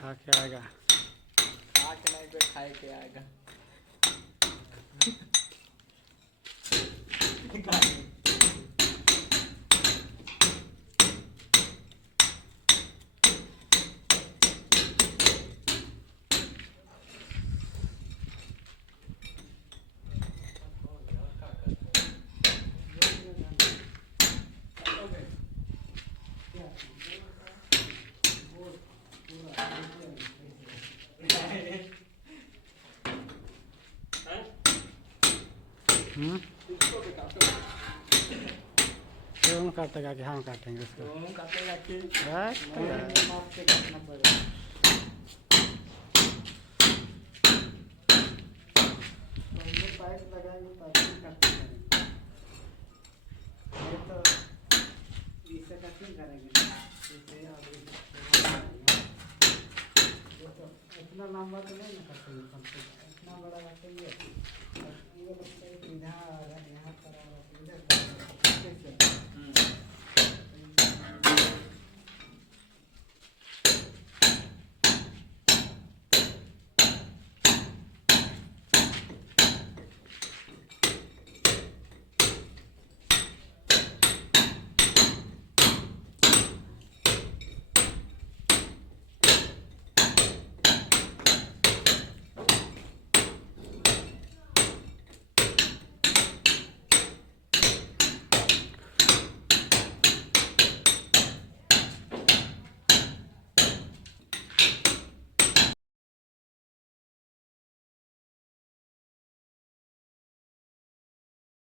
खा के आएगा। खा के नहीं पे खाए के आएगा। कौन काटेगा कि हम काटेंगे उसको? कौन काटेगा कि माप से काटना पड़ेगा। पाइप लगाएंगे ताकि काटते रहेंगे। ये तो इसे कटिंग करेंगे इसे इतना लंबा तो नहीं ना कटेंगे, कम से कम इतना बड़ा काटेंगे। ये लगता है कि इधर यहाँ पर इधर